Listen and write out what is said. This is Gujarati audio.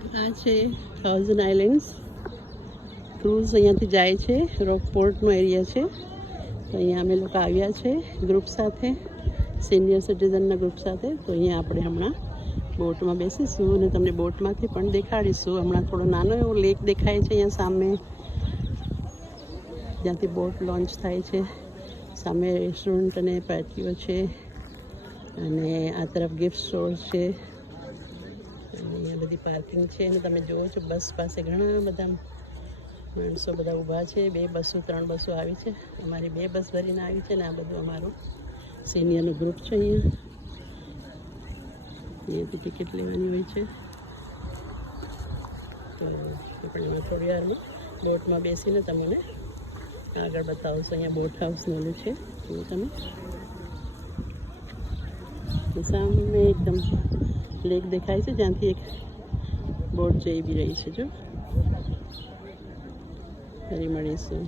આ છે થાઉઝન્ડ આઇલેન્ડ્સ ક્રૂઝ અહીંયાથી જાય છે. રોકપોર્ટનો એરિયા છે. તો અહીંયા અમે લોકો આવ્યા છે ગ્રુપ સાથે, સિનિયર સિટીઝનના ગ્રુપ સાથે. તો અહીંયા આપણે હમણાં બોટમાં બેસીશું અને તમને બોટમાંથી પણ દેખાડીશું. હમણાં થોડો નાનો એવો લેક દેખાય છે અહીંયા સામે, જ્યાંથી બોટ લોન્ચ થાય છે. સામે રેસ્ટોરન્ટ અને પેટીઓ છે અને આ તરફ ગિફ્ટ સ્ટોર છે. અહીંયા બધી પાર્કિંગ છે અને તમે જુઓ છો બસ પાસે ઘણા બધા માણસો બધા ઊભા છે. 2 બસો 3 બસો આવી છે. અમારી 2 બસ ભરીને આવી છે ને આ બધું અમારું સિનિયરનું ગ્રુપ છે. અહીંયાથી ટિકિટ લેવાની હોય છે. તો આપણે એમાં થોડી વારમાં બોટમાં બેસીને તમને આગળ બતાવશું. અહીંયા બોટ હાઉસનું ઓલું છે તમે સામે એકદમ લેક દેખાય છે, જ્યાંથી એક બોટ જઈ બી રહી છે. જો ફરી મળીશું.